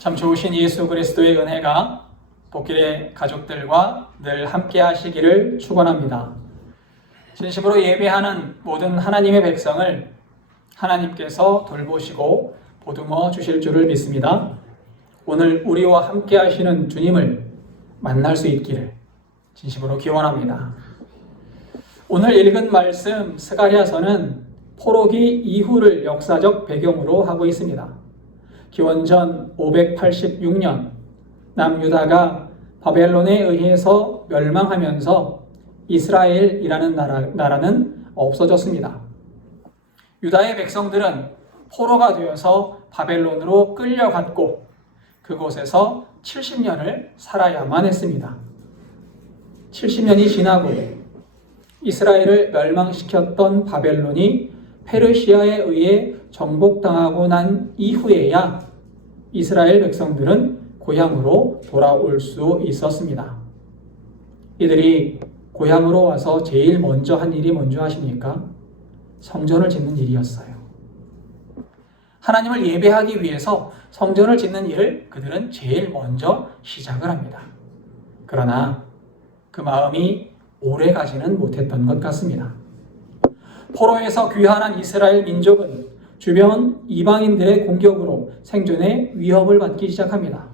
참 좋으신 예수 그리스도의 은혜가 복길의 가족들과 늘 함께 하시기를 축원합니다. 진심으로 예배하는 모든 하나님의 백성을 하나님께서 돌보시고 보듬어 주실 줄을 믿습니다. 오늘 우리와 함께 하시는 주님을 만날 수 있기를 진심으로 기원합니다. 오늘 읽은 말씀 스가랴서는 포로기 이후를 역사적 배경으로 하고 있습니다. 기원전 586년 남유다가 바벨론에 의해서 멸망하면서 이스라엘이라는 나라, 나라 는 없어졌습니다. 유다의 백성들은 포로가 되어서 바벨론으로 끌려갔고 그곳에서 70년을 살아야만 했습니다. 70년이 지나고 이스라엘을 멸망시켰던 바벨론이 페르시아에 의해 정복당하고 난 이후에야 이스라엘 백성들은 고향으로 돌아올 수 있었습니다. 이들이 고향으로 와서 제일 먼저 한 일이 뭔지 아십니까? 성전을 짓는 일이었어요. 하나님을 예배하기 위해서 성전을 짓는 일을 그들은 제일 먼저 시작을 합니다. 그러나 그 마음이 오래 가지는 못했던 것 같습니다. 포로에서 귀환한 이스라엘 민족은 주변 이방인들의 공격으로 생존의 위협을 받기 시작합니다.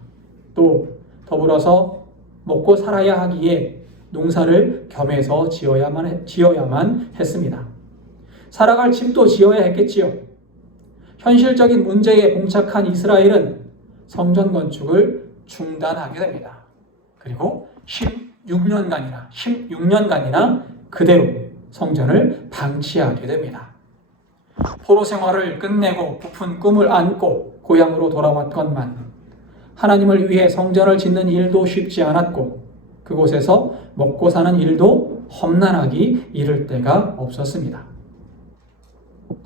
또 더불어서 먹고 살아야 하기에 농사를 겸해서 지어야만, 지어야만 했습니다. 살아갈 집도 지어야 했겠지요. 현실적인 문제에 봉착한 이스라엘은 성전 건축을 중단하게 됩니다. 그리고 16년간이나 16년간이나 그대로 성전을 방치하게 됩니다. 포로 생활을 끝내고 부푼 꿈을 안고 고향으로 돌아왔건만 하나님을 위해 성전을 짓는 일도 쉽지 않았고 그곳에서 먹고 사는 일도 험난하기 이를 때가 없었습니다.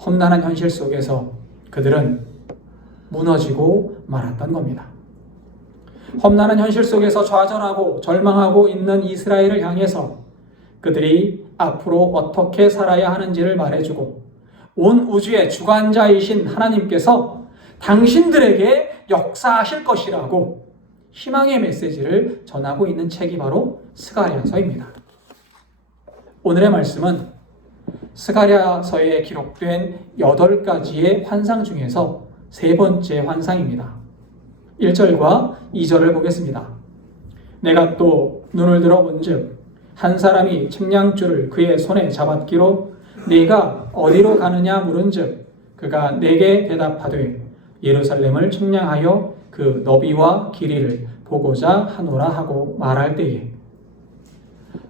험난한 현실 속에서 그들은 무너지고 말았던 겁니다. 험난한 현실 속에서 좌절하고 절망하고 있는 이스라엘을 향해서 그들이 앞으로 어떻게 살아야 하는지를 말해주고 온 우주의 주관자이신 하나님께서 당신들에게 역사하실 것이라고 희망의 메시지를 전하고 있는 책이 바로 스가랴서입니다. 오늘의 말씀은 스가랴서에 기록된 8가지의 환상 중에서 세 번째 환상입니다. 1절과 2절을 보겠습니다. 내가 또 눈을 들어 본즉 한 사람이 측량줄을 그의 손에 잡았기로 네가 어디로 가느냐 물은즉 그가 내게 대답하되 예루살렘을 측량하여 그 너비와 길이를 보고자 하노라 하고 말할 때에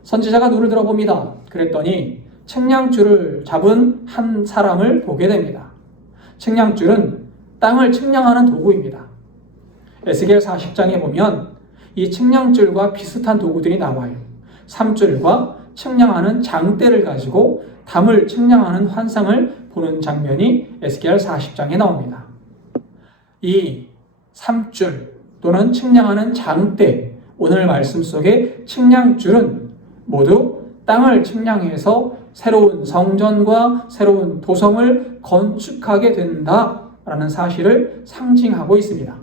선지자가 눈을 들어봅니다. 그랬더니 측량줄을 잡은 한 사람을 보게 됩니다. 측량줄은 땅을 측량하는 도구입니다. 에스겔 40장에 보면 이 측량줄과 비슷한 도구들이 나와요. 삼줄과 측량하는 장대를 가지고 담을 측량하는 환상을 보는 장면이 에스겔 40장에 나옵니다. 이 삼줄 또는 측량하는 장대, 오늘 말씀 속의 측량줄은 모두 땅을 측량해서 새로운 성전과 새로운 도성을 건축하게 된다라는 사실을 상징하고 있습니다.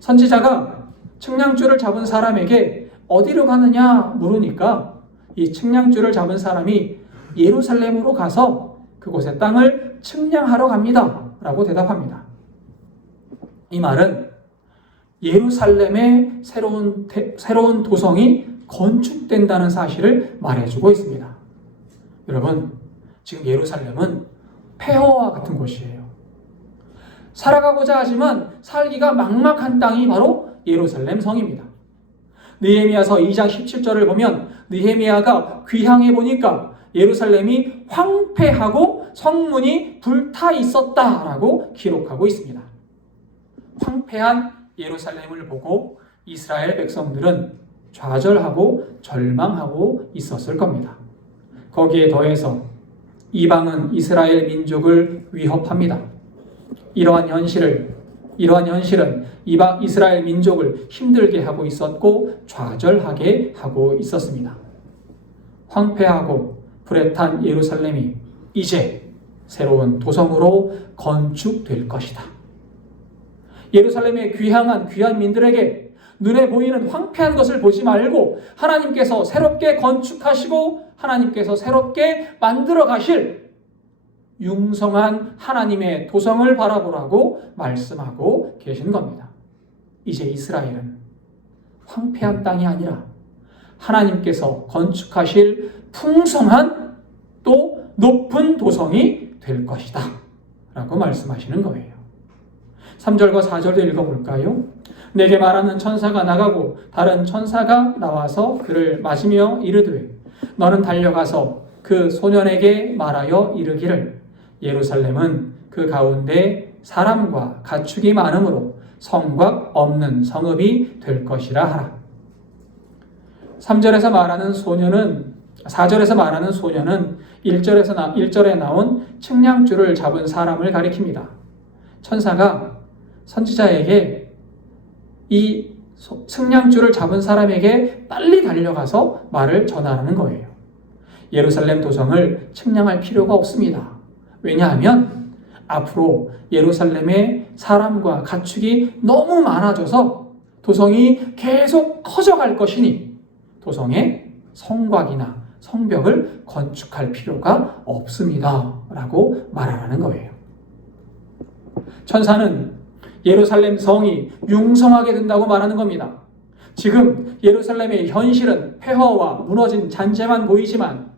선지자가 측량줄을 잡은 사람에게 어디로 가느냐 물으니까 이 측량줄을 잡은 사람이 예루살렘으로 가서 그곳의 땅을 측량하러 갑니다. 라고 대답합니다. 이 말은 예루살렘의 새로운, 새로운 도성이 건축된다는 사실을 말해주고 있습니다. 여러분, 지금 예루살렘은 폐허와 같은 곳이에요. 살아가고자 하지만 살기가 막막한 땅이 바로 예루살렘 성입니다. 느헤미야서 2장 17절을 보면 느헤미야가 귀향해 보니까 예루살렘이 황폐하고 성문이 불타 있었다라고 기록하고 있습니다. 황폐한 예루살렘을 보고 이스라엘 백성들은 좌절하고 절망하고 있었을 겁니다. 거기에 더해서 이방은 이스라엘 민족을 위협합니다. 이러한 현실을 이러한 현실은 이방 이스라엘 민족을 힘들게 하고 있었고 좌절하게 하고 있었습니다. 황폐하고 불에 탄 예루살렘이 이제 새로운 도성으로 건축될 것이다. 예루살렘에 귀향한 귀한 민들에게 눈에 보이는 황폐한 것을 보지 말고 하나님께서 새롭게 건축하시고 하나님께서 새롭게 만들어 가실 융성한 하나님의 도성을 바라보라고 말씀하고 계신 겁니다. 이제 이스라엘은 황폐한 땅이 아니라 하나님께서 건축하실 풍성한 또 높은 도성이 될 것이다. 라고 말씀하시는 거예요. 3절과 4절도 읽어볼까요? 내게 말하는 천사가 나가고 다른 천사가 나와서 그를 맞으며 이르되 너는 달려가서 그 소년에게 말하여 이르기를 예루살렘은 그 가운데 사람과 가축이 많으므로 성곽 없는 성읍이 될 것이라 하라. 3절에서 말하는 소년은 4절에서 말하는 소년은 1절에서 나, 1절에 나온 측량줄을 잡은 사람을 가리킵니다. 천사가 선지자에게 이 측량줄을 잡은 사람에게 빨리 달려가서 말을 전하라는 거예요. 예루살렘 도성을 측량할 필요가 없습니다. 왜냐하면 앞으로 예루살렘의 사람과 가축이 너무 많아져서 도성이 계속 커져갈 것이니 도성의 성곽이나 성벽을 건축할 필요가 없습니다. 라고 말하라는 거예요. 천사는 예루살렘 성이 융성하게 된다고 말하는 겁니다. 지금 예루살렘의 현실은 폐허와 무너진 잔재만 보이지만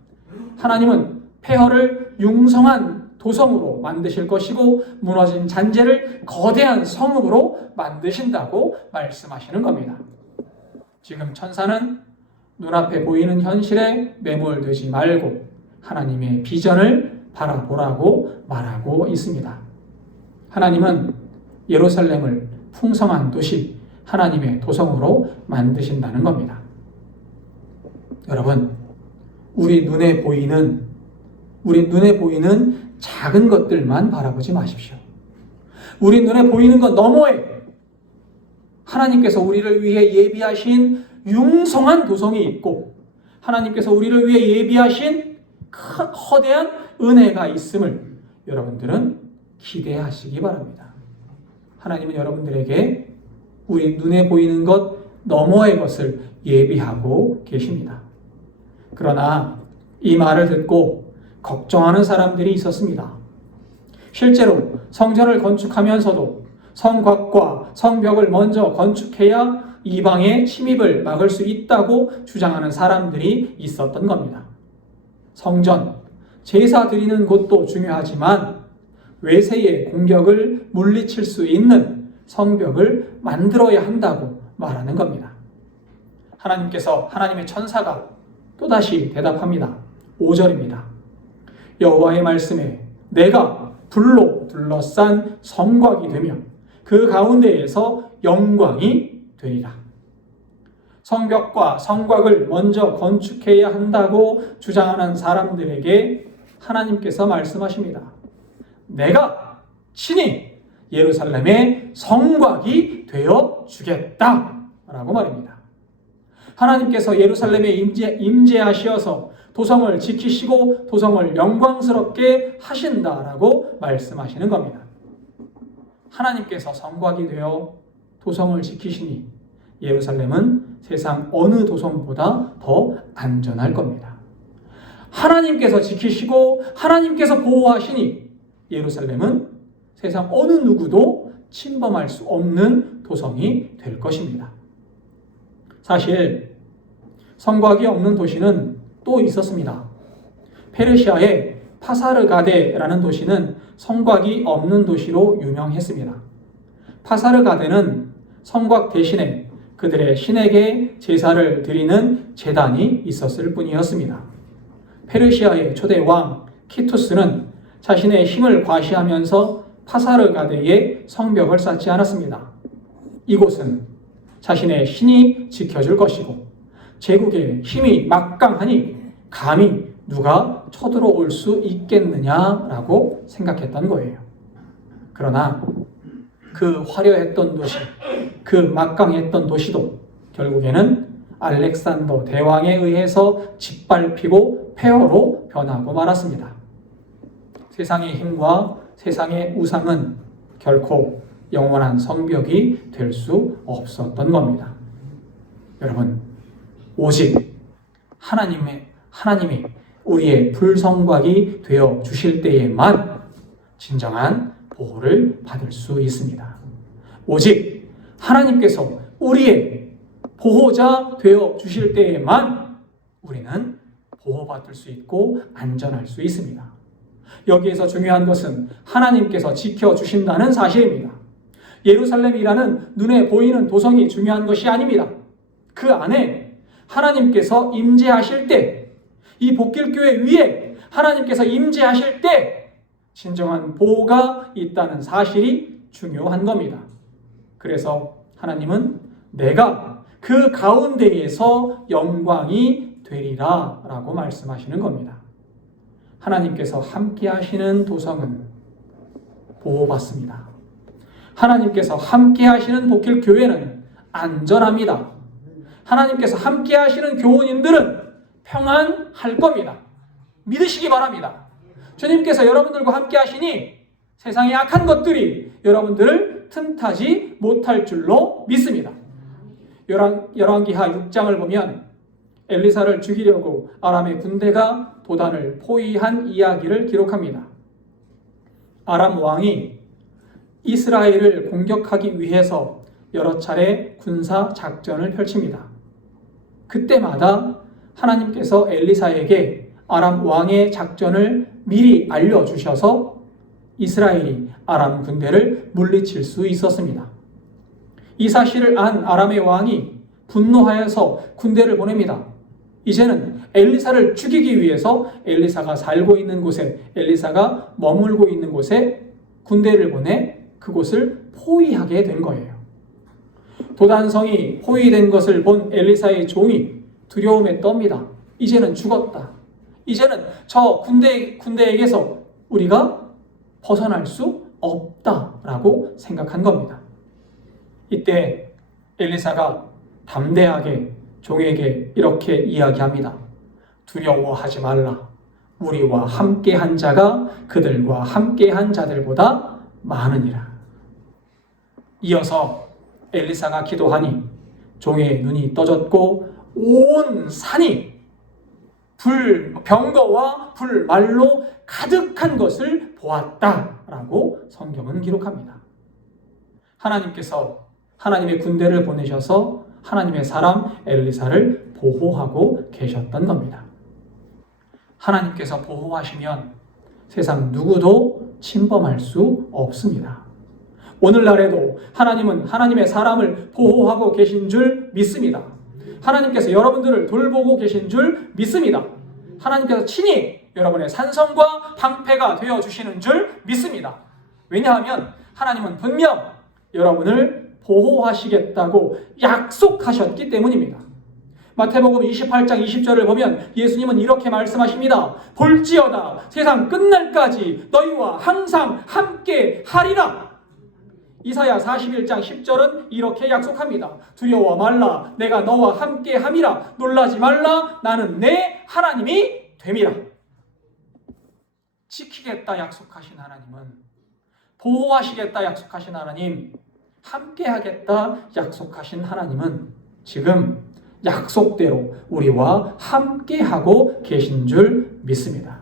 하나님은 폐허를 융성한 도성으로 만드실 것이고 무너진 잔재를 거대한 성읍으로 만드신다고 말씀하시는 겁니다. 지금 천사는 눈앞에 보이는 현실에 매몰되지 말고 하나님의 비전을 바라보라고 말하고 있습니다. 하나님은 예루살렘을 풍성한 도시, 하나님의 도성으로 만드신다는 겁니다. 여러분, 우리 눈에 보이는, 우리 눈에 보이는 작은 것들만 바라보지 마십시오. 우리 눈에 보이는 것 너머에 하나님께서 우리를 위해 예비하신 융성한 도성이 있고 하나님께서 우리를 위해 예비하신 커대한 은혜가 있음을 여러분들은 기대하시기 바랍니다. 하나님은 여러분들에게 우리 눈에 보이는 것 너머의 것을 예비하고 계십니다. 그러나 이 말을 듣고 걱정하는 사람들이 있었습니다. 실제로 성전을 건축하면서도 성곽과 성벽을 먼저 건축해야 이방의 침입을 막을 수 있다고 주장하는 사람들이 있었던 겁니다. 성전, 제사 드리는 곳도 중요하지만 외세의 공격을 물리칠 수 있는 성벽을 만들어야 한다고 말하는 겁니다. 하나님께서 하나님의 천사가 또다시 대답합니다. 5절입니다. 여호와의 말씀에 내가 불로 둘러싼 성곽이 되며 그 가운데에서 영광이 되리라. 성벽과 성곽을 먼저 건축해야 한다고 주장하는 사람들에게 하나님께서 말씀하십니다. 내가 친히 예루살렘의 성곽이 되어 주겠다. 라고 말입니다. 하나님께서 예루살렘에 임재, 임재하시어서 도성을 지키시고 도성을 영광스럽게 하신다라고 말씀하시는 겁니다. 하나님께서 성곽이 되어 도성을 지키시니 예루살렘은 세상 어느 도성보다 더 안전할 겁니다. 하나님께서 지키시고 하나님께서 보호하시니 예루살렘은 세상 어느 누구도 침범할 수 없는 도성이 될 것입니다. 사실 성곽이 없는 도시는 또 있었습니다. 페르시아의 파사르가데라는 도시는 성곽이 없는 도시로 유명했습니다. 파사르가데는 성곽 대신에 그들의 신에게 제사를 드리는 재단이 있었을 뿐이었습니다. 페르시아의 초대 왕 키투스는 자신의 힘을 과시하면서 파사르가데에 성벽을 쌓지 않았습니다. 이곳은 자신의 신이 지켜줄 것이고 제국의 힘이 막강하니 감히 누가 쳐들어올 수 있겠느냐라고 생각했던 거예요. 그러나 그 화려했던 도시, 그 막강했던 도시도 결국에는 알렉산더 대왕에 의해서 짓밟히고 폐허로 변하고 말았습니다. 세상의 힘과 세상의 우상은 결코 영원한 성벽이 될 수 없었던 겁니다. 여러분, 오직 하나님의 하나님이 우리의 불성곽이 되어 주실 때에만 진정한 보호를 받을 수 있습니다. 오직 하나님께서 우리의 보호자 되어 주실 때에만 우리는 보호받을 수 있고 안전할 수 있습니다. 여기에서 중요한 것은 하나님께서 지켜주신다는 사실입니다. 예루살렘이라는 눈에 보이는 도성이 중요한 것이 아닙니다. 그 안에 하나님께서 임재하실 때, 이 복길교회 위에 하나님께서 임재하실 때, 진정한 보호가 있다는 사실이 중요한 겁니다. 그래서 하나님은 내가 그 가운데에서 영광이 되리라 라고 말씀하시는 겁니다. 하나님께서 함께 하시는 도성은 보호받습니다. 하나님께서 함께 하시는 복길 교회는 안전합니다. 하나님께서 함께 하시는 교우님들은 평안할 겁니다. 믿으시기 바랍니다. 주님께서 여러분들과 함께 하시니 세상의 악한 것들이 여러분들을 틈타지 못할 줄로 믿습니다. 열왕, 열왕기하 6장을 보면 엘리사를 죽이려고 아람의 군대가 도단을 포위한 이야기를 기록합니다. 아람 왕이 이스라엘을 공격하기 위해서 여러 차례 군사 작전을 펼칩니다. 그때마다 하나님께서 엘리사에게 아람 왕의 작전을 미리 알려주셔서 이스라엘이 아람 군대를 물리칠 수 있었습니다. 이 사실을 안 아람의 왕이 분노하여서 군대를 보냅니다. 이제는 엘리사를 죽이기 위해서 엘리사가 살고 있는 곳에 엘리사가 머물고 있는 곳에 군대를 보내 그곳을 포위하게 된 거예요. 도단성이 포위된 것을 본 엘리사의 종이 두려움에 떱니다. 이제는 죽었다. 이제는 저 군대 군대에게서 우리가 벗어날 수 없다라고 생각한 겁니다. 이때 엘리사가 담대하게 종에게 이렇게 이야기합니다. 두려워하지 말라. 우리와 함께 한 자가 그들과 함께 한 자들보다 많으니라. 이어서 엘리사가 기도하니 종의 눈이 떠졌고 온 산이 불 병거와 불말로 가득한 것을 보았다라고 성경은 기록합니다. 하나님께서 하나님의 군대를 보내셔서 하나님의 사람 엘리사를 보호하고 계셨던 겁니다. 하나님께서 보호하시면 세상 누구도 침범할 수 없습니다. 오늘날에도 하나님은 하나님의 사람을 보호하고 계신 줄 믿습니다. 하나님께서 여러분들을 돌보고 계신 줄 믿습니다. 하나님께서 친히 여러분의 산성과 방패가 되어 주시는 줄 믿습니다. 왜냐하면 하나님은 분명 여러분을 보호하시겠다고 약속하셨기 때문입니다. 마태복음 28장 20절을 보면 예수님은 이렇게 말씀하십니다. 볼지어다 세상 끝날까지 너희와 항상 함께 하리라. 이사야 41장 10절은 이렇게 약속합니다. 두려워 말라. 내가 너와 함께 함이라. 놀라지 말라. 나는 내 하나님이 됨이라. 지키겠다 약속하신 하나님은 보호하시겠다 약속하신 하나님 함께 하겠다 약속하신 하나님은 지금 약속대로 우리와 함께 하고 계신 줄 믿습니다.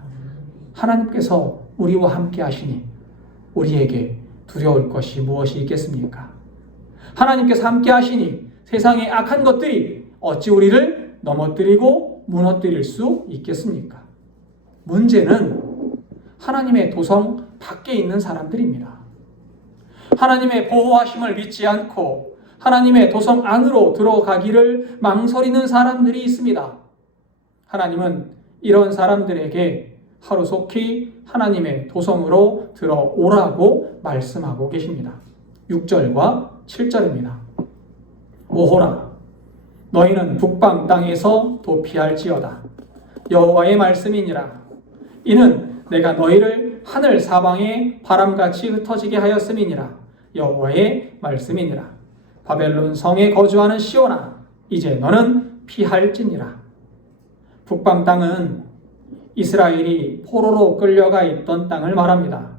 하나님께서 우리와 함께 하시니 우리에게 두려울 것이 무엇이 있겠습니까? 하나님께서 함께 하시니 세상의 악한 것들이 어찌 우리를 넘어뜨리고 무너뜨릴 수 있겠습니까? 문제는 하나님의 도성 밖에 있는 사람들입니다. 하나님의 보호하심을 믿지 않고 하나님의 도성 안으로 들어가기를 망설이는 사람들이 있습니다. 하나님은 이런 사람들에게 하루속히 하나님의 도성으로 들어오라고 말씀하고 계십니다. 6절과 7절입니다. 오호라 너희는 북방 땅에서 도피할지어다. 여호와의 말씀이니라. 이는 내가 너희를 하늘 사방에 바람같이 흩어지게 하였음이니라. 여호와의 말씀이니라. 바벨론 성에 거주하는 시온아 이제 너는 피할지니라. 북방 땅은 이스라엘이 포로로 끌려가 있던 땅을 말합니다.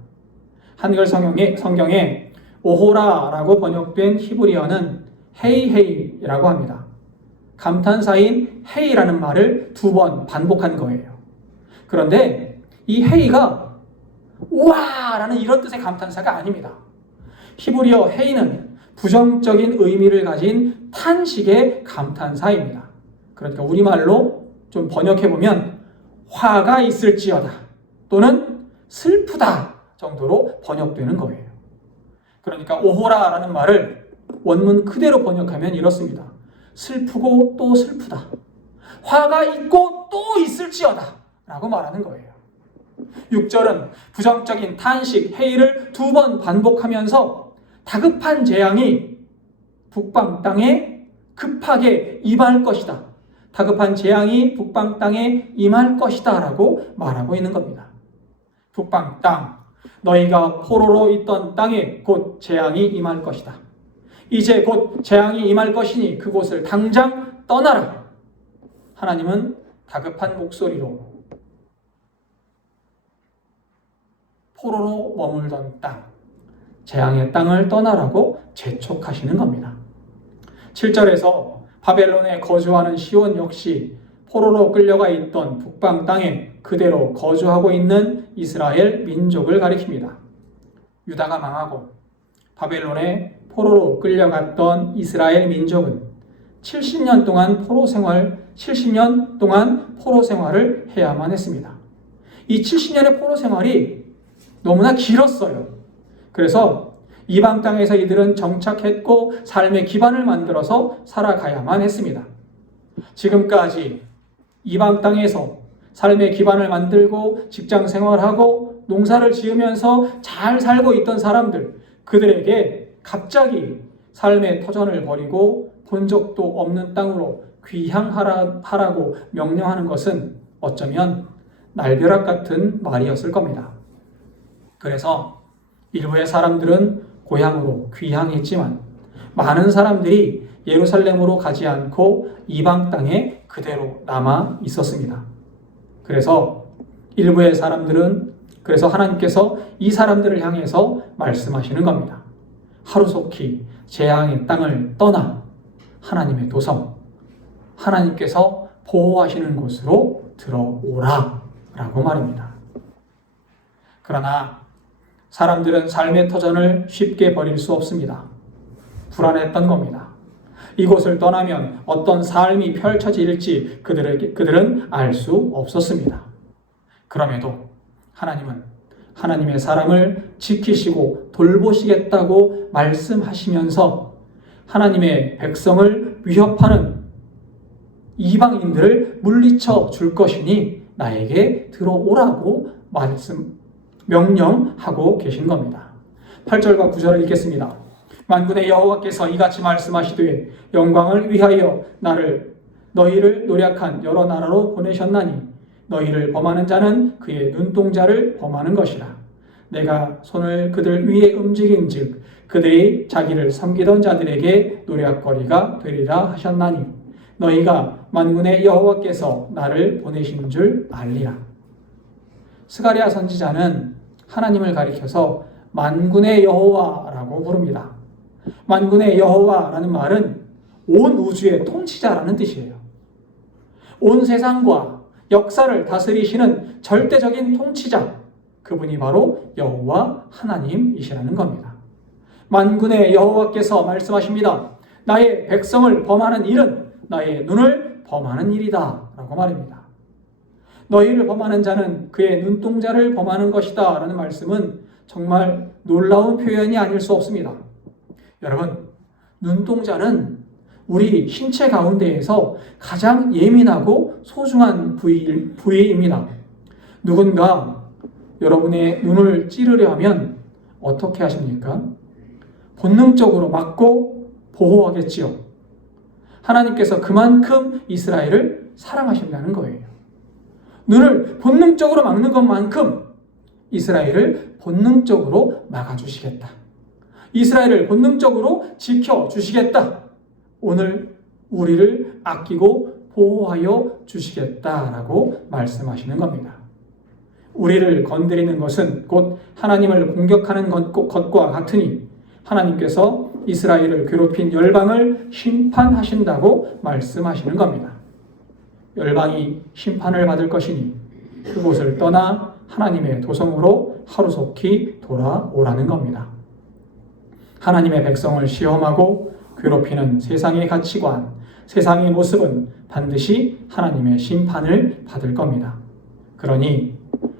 한글 성경에, 성경에 오호라라고 번역된 히브리어는 헤이헤이라고 합니다. 감탄사인 헤이라는 말을 두 번 반복한 거예요. 그런데 이 헤이가 우와라는 이런 뜻의 감탄사가 아닙니다. 히브리어 헤이는 부정적인 의미를 가진 탄식의 감탄사입니다. 그러니까 우리말로 좀 번역해 보면 화가 있을지어다 또는 슬프다 정도로 번역되는 거예요. 그러니까 오호라라는 말을 원문 그대로 번역하면 이렇습니다. 슬프고 또 슬프다. 화가 있고 또 있을지어다. 라고 말하는 거예요. 6절은 부정적인 탄식, 회의를 두 번 반복하면서 다급한 재앙이 북방 땅에 급하게 임할 것이다. 다급한 재앙이 북방 땅에 임할 것이다. 라고 말하고 있는 겁니다. 북방 땅, 너희가 포로로 있던 땅에 곧 재앙이 임할 것이다. 이제 곧 재앙이 임할 것이니 그곳을 당장 떠나라. 하나님은 다급한 목소리로 포로로 머물던 땅, 재앙의 땅을 떠나라고 재촉하시는 겁니다. 7절에서 바벨론에 거주하는 시온 역시 포로로 끌려가 있던 북방 땅에 그대로 거주하고 있는 이스라엘 민족을 가리킵니다. 유다가 망하고 바벨론에 포로로 끌려갔던 이스라엘 민족은 70년 동안 포로 생활, 70년 동안 포로 생활을 해야만 했습니다. 이 70년의 포로 생활이 너무나 길었어요. 그래서 이방 땅에서 이들은 정착했고 삶의 기반을 만들어서 살아가야만 했습니다. 지금까지 이방 땅에서 삶의 기반을 만들고 직장 생활하고 농사를 지으면서 잘 살고 있던 사람들, 그들에게 갑자기 삶의 터전을 버리고 본 적도 없는 땅으로 귀향하라고 명령하는 것은 어쩌면 날벼락 같은 말이었을 겁니다. 그래서 일부의 사람들은 고향으로 귀향했지만 많은 사람들이 예루살렘으로 가지 않고 이방 땅에 그대로 남아 있었습니다. 그래서 일부의 사람들은 그래서 하나님께서 이 사람들을 향해서 말씀하시는 겁니다. 하루속히 재앙의 땅을 떠나 하나님의 도성, 하나님께서 보호하시는 곳으로 들어오라 라고 말입니다. 그러나 사람들은 삶의 터전을 쉽게 버릴 수 없습니다. 불안했던 겁니다. 이곳을 떠나면 어떤 삶이 펼쳐질지 그들에게, 그들은 알 수 없었습니다. 그럼에도 하나님은 하나님의 사람을 지키시고 돌보시겠다고 말씀하시면서 하나님의 백성을 위협하는 이방인들을 물리쳐 줄 것이니 나에게 들어오라고 말씀, 명령하고 계신 겁니다. 8절과 9절을 읽겠습니다. 만군의 여호와께서 이같이 말씀하시되 영광을 위하여 나를 너희를 노력한 여러 나라로 보내셨나니 너희를 범하는 자는 그의 눈동자를 범하는 것이라. 내가 손을 그들 위에 움직인즉 그들이 자기를 섬기던 자들에게 노략거리가 되리라 하셨나니 너희가 만군의 여호와께서 나를 보내신 줄 알리라. 스가리아 선지자는 하나님을 가리켜서 만군의 여호와라고 부릅니다. 만군의 여호와라는 말은 온 우주의 통치자라는 뜻이에요. 온 세상과 역사를 다스리시는 절대적인 통치자, 그분이 바로 여호와 하나님이시라는 겁니다. 만군의 여호와께서 말씀하십니다. 나의 백성을 범하는 일은 나의 눈을 범하는 일이다. 라고 말입니다. 너희를 범하는 자는 그의 눈동자를 범하는 것이다. 라는 말씀은 정말 놀라운 표현이 아닐 수 없습니다. 여러분, 눈동자는 우리 신체 가운데에서 가장 예민하고 소중한 부위, 부위입니다. 누군가 여러분의 눈을 찌르려 하면 어떻게 하십니까? 본능적으로 막고 보호하겠지요. 하나님께서 그만큼 이스라엘을 사랑하신다는 거예요. 눈을 본능적으로 막는 것만큼 이스라엘을 본능적으로 막아주시겠다. 이스라엘을 본능적으로 지켜주시겠다. 오늘 우리를 아끼고 보호하여 주시겠다라고 말씀하시는 겁니다. 우리를 건드리는 것은 곧 하나님을 공격하는 것과 같으니 하나님께서 이스라엘을 괴롭힌 열방을 심판하신다고 말씀하시는 겁니다. 열방이 심판을 받을 것이니 그곳을 떠나 하나님의 도성으로 하루속히 돌아오라는 겁니다. 하나님의 백성을 시험하고 괴롭히는 세상의 가치관, 세상의 모습은 반드시 하나님의 심판을 받을 겁니다. 그러니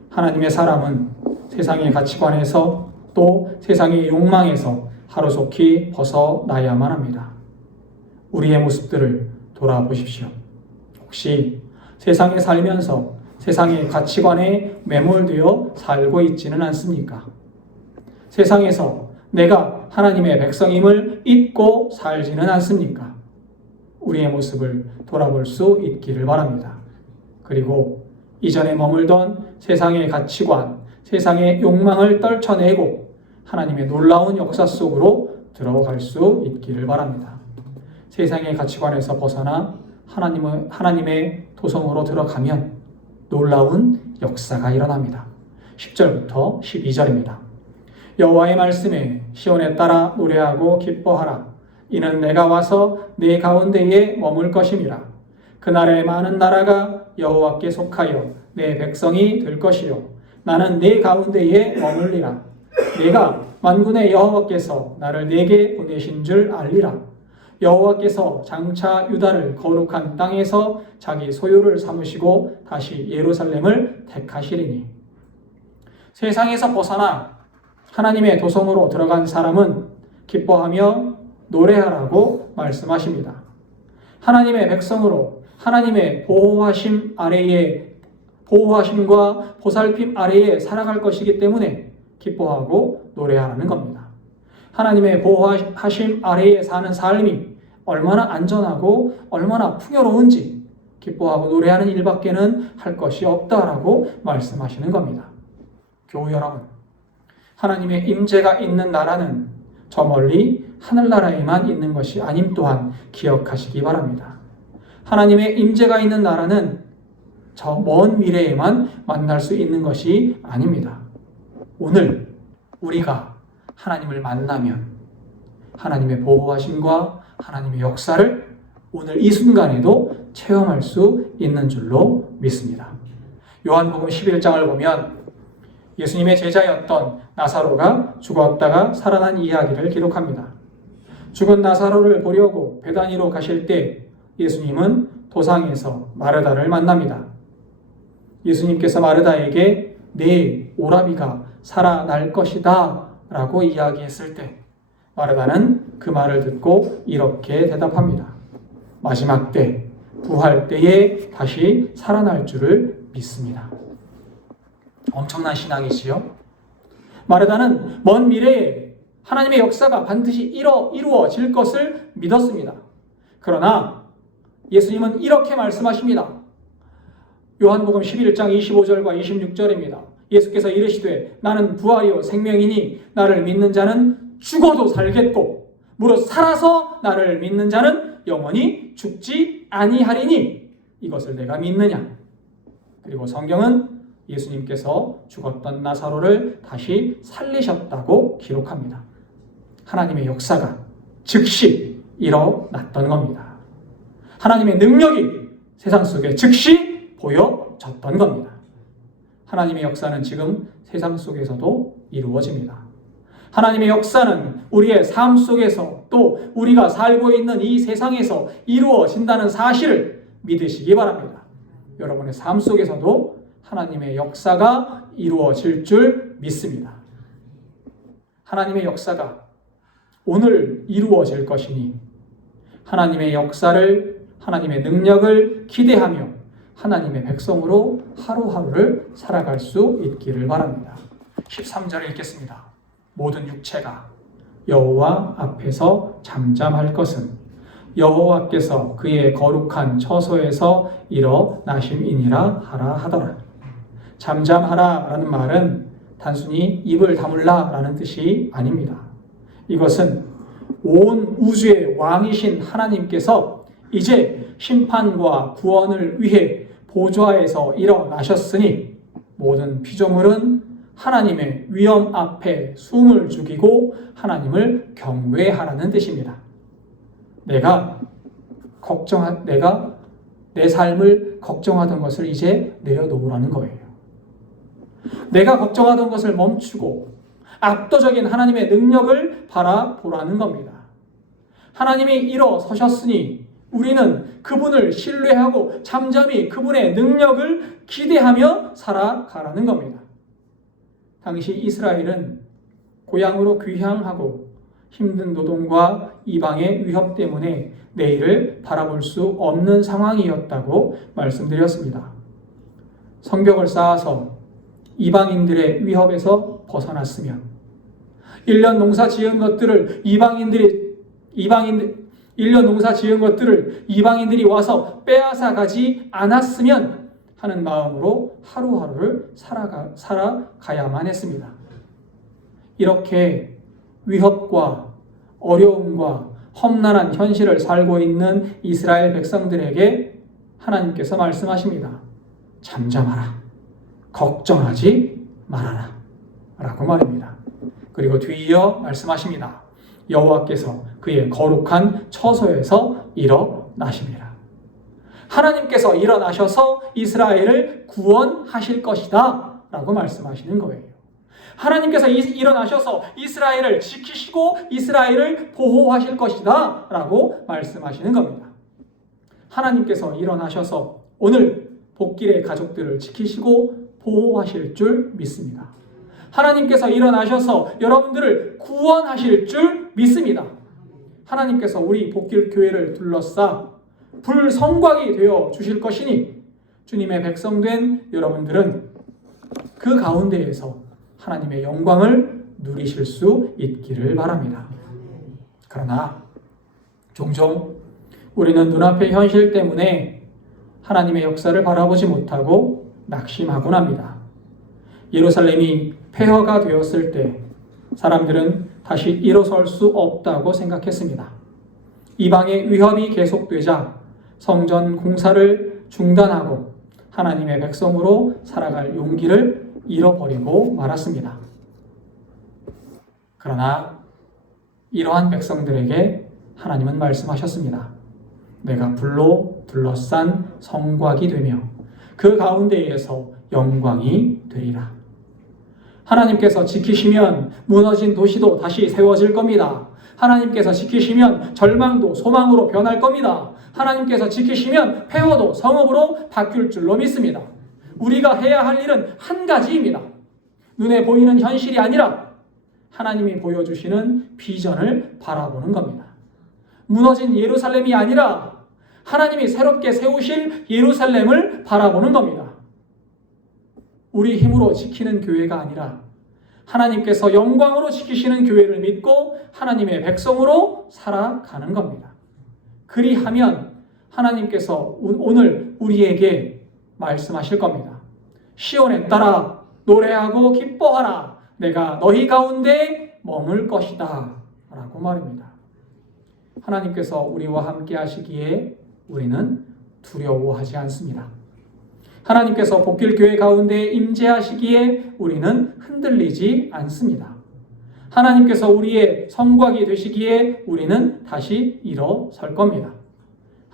하나님의 사람은 세상의 가치관에서 또 세상의 욕망에서 하루속히 벗어나야만 합니다. 우리의 모습들을 돌아보십시오. 혹시 세상에 살면서 세상의 가치관에 매몰되어 살고 있지는 않습니까? 세상에서 내가 하나님의 백성임을 잊고 살지는 않습니까? 우리의 모습을 돌아볼 수 있기를 바랍니다. 그리고 이전에 머물던 세상의 가치관, 세상의 욕망을 떨쳐내고 하나님의 놀라운 역사 속으로 들어갈 수 있기를 바랍니다. 세상의 가치관에서 벗어나 하나님의, 하나님의 도성으로 들어가면 놀라운 역사가 일어납니다. 10절부터 12절입니다. 여호와의 말씀에 시온에 따라 노래하고 기뻐하라. 이는 내가 와서 내 가운데에 머물 것임이라. 그날에 많은 나라가 여호와께 속하여 내 백성이 될 것이요 나는 내 가운데에 머물리라. 내가 만군의 여호와께서 나를 내게 보내신 줄 알리라. 여호와께서 장차 유다를 거룩한 땅에서 자기 소유를 삼으시고 다시 예루살렘을 택하시리니 세상에서 벗어나 하나님의 도성으로 들어간 사람은 기뻐하며 노래하라고 말씀하십니다. 하나님의 백성으로 하나님의 보호하심 아래에 보호하심과 보살핌 아래에 살아갈 것이기 때문에 기뻐하고 노래하라는 겁니다. 하나님의 보호하심 아래에 사는 삶이 얼마나 안전하고 얼마나 풍요로운지 기뻐하고 노래하는 일밖에는 할 것이 없다라고 말씀하시는 겁니다. 교우 여러분, 하나님의 임재가 있는 나라는 저 멀리 하늘나라에만 있는 것이 아님 또한 기억하시기 바랍니다. 하나님의 임재가 있는 나라는 저 먼 미래에만 만날 수 있는 것이 아닙니다. 오늘 우리가 하나님을 만나면 하나님의 보호하심과 하나님의 역사를 오늘 이 순간에도 체험할 수 있는 줄로 믿습니다. 요한복음 11장을 보면 예수님의 제자였던 나사로가 죽었다가 살아난 이야기를 기록합니다. 죽은 나사로를 보려고 베다니로 가실 때 예수님은 도상에서 마르다를 만납니다. 예수님께서 마르다에게 내 오라비가 살아날 것이다 라고 이야기했을 때 마르다는 그 말을 듣고 이렇게 대답합니다. 마지막 때, 부활 때에 다시 살아날 줄을 믿습니다. 엄청난 신앙이지요? 마르다는 먼 미래에 하나님의 역사가 반드시 이뤄, 이루어질 것을 믿었습니다. 그러나 예수님은 이렇게 말씀하십니다. 요한복음 11장 25절과 26절입니다. 예수께서 이르시되 나는 부활이요 생명이니 나를 믿는 자는 죽어도 살겠고 무릇 살아서 나를 믿는 자는 영원히 죽지 아니하리니 이것을 내가 믿느냐 그리고 성경은 예수님께서 죽었던 나사로를 다시 살리셨다고 기록합니다. 하나님의 역사가 즉시 일어났던 겁니다. 하나님의 능력이 세상 속에 즉시 보여졌던 겁니다. 하나님의 역사는 지금 세상 속에서도 이루어집니다. 하나님의 역사는 우리의 삶 속에서 또 우리가 살고 있는 이 세상에서 이루어진다는 사실을 믿으시기 바랍니다. 여러분의 삶 속에서도 하나님의 역사가 이루어질 줄 믿습니다. 하나님의 역사가 오늘 이루어질 것이니 하나님의 역사를 하나님의 능력을 기대하며 하나님의 백성으로 하루하루를 살아갈 수 있기를 바랍니다. 13절을 읽겠습니다. 모든 육체가 여호와 앞에서 잠잠할 것은 여호와께서 그의 거룩한 처소에서 일어나심이니라 하라 하더라. 잠잠하라 라는 말은 단순히 입을 다물라 라는 뜻이 아닙니다. 이것은 온 우주의 왕이신 하나님께서 이제 심판과 구원을 위해 보좌에서 일어나셨으니 모든 피조물은 하나님의 위험 앞에 숨을 죽이고 하나님을 경외하라는 뜻입니다. 내가 걱정 내가 내 삶을 걱정하던 것을 이제 내려놓으라는 거예요. 내가 걱정하던 것을 멈추고 압도적인 하나님의 능력을 바라보라는 겁니다. 하나님이 일어서셨으니 우리는 그분을 신뢰하고 잠잠히 그분의 능력을 기대하며 살아가라는 겁니다. 당시 이스라엘은 고향으로 귀향하고 힘든 노동과 이방의 위협 때문에 내일을 바라볼 수 없는 상황이었다고 말씀드렸습니다. 성벽을 쌓아서 이방인들의 위협에서 벗어났으면 1년 농사 지은 것들을 이방인들이 이방인 1년 농사 지은 것들을 이방인들이 와서 빼앗아 가지 않았으면 하는 마음으로 하루하루를 살아가, 살아가야만 했습니다. 이렇게 위협과 어려움과 험난한 현실을 살고 있는 이스라엘 백성들에게 하나님께서 말씀하십니다. 잠잠하라. 걱정하지 말아라. 라고 말입니다. 그리고 뒤이어 말씀하십니다. 여호와께서 그의 거룩한 처소에서 일어나십니다. 하나님께서 일어나셔서 이스라엘을 구원하실 것이다. 라고 말씀하시는 거예요. 하나님께서 일어나셔서 이스라엘을 지키시고 이스라엘을 보호하실 것이다. 라고 말씀하시는 겁니다. 하나님께서 일어나셔서 오늘 복길의 가족들을 지키시고 보호하실 줄 믿습니다. 하나님께서 일어나셔서 여러분들을 구원하실 줄 믿습니다. 하나님께서 우리 복길 교회를 둘러싸 불성곽이 되어 주실 것이니 주님의 백성된 여러분들은 그 가운데에서 하나님의 영광을 누리실 수 있기를 바랍니다. 그러나 종종 우리는 눈앞의 현실 때문에 하나님의 역사를 바라보지 못하고 낙심하곤 합니다. 예루살렘이 폐허가 되었을 때 사람들은 다시 일어설 수 없다고 생각했습니다. 이방의 위협이 계속되자 성전 공사를 중단하고 하나님의 백성으로 살아갈 용기를 잃어버리고 말았습니다. 그러나 이러한 백성들에게 하나님은 말씀하셨습니다. 내가 불로 둘러싼 성곽이 되며 그 가운데에서 영광이 되리라. 하나님께서 지키시면 무너진 도시도 다시 세워질 겁니다. 하나님께서 지키시면 절망도 소망으로 변할 겁니다. 하나님께서 지키시면 폐허도 성읍으로 바뀔 줄로 믿습니다. 우리가 해야 할 일은 한 가지입니다. 눈에 보이는 현실이 아니라 하나님이 보여주시는 비전을 바라보는 겁니다. 무너진 예루살렘이 아니라 하나님이 새롭게 세우실 예루살렘을 바라보는 겁니다. 우리 힘으로 지키는 교회가 아니라 하나님께서 영광으로 지키시는 교회를 믿고 하나님의 백성으로 살아가는 겁니다. 그리하면 하나님께서 오늘 우리에게 말씀하실 겁니다. 시온에 따라 노래하고 기뻐하라. 내가 너희 가운데 머물 것이다. 라고 말입니다. 하나님께서 우리와 함께 하시기에 우리는 두려워하지 않습니다. 하나님께서 복길 교회 가운데 임재하시기에 우리는 흔들리지 않습니다. 하나님께서 우리의 성곽이 되시기에 우리는 다시 일어설 겁니다.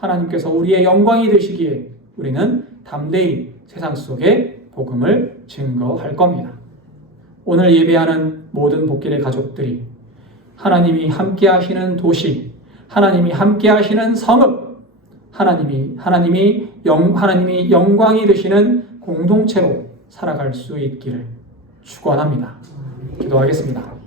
하나님께서 우리의 영광이 되시기에 우리는 담대히 세상 속에 복음을 증거할 겁니다. 오늘 예배하는 모든 복길의 가족들이 하나님이 함께 하시는 도시, 하나님이 함께 하시는 성읍, 하나님이 하나님이 영 하나님이 영광이 되시는 공동체로 살아갈 수 있기를 축원합니다. 기도하겠습니다.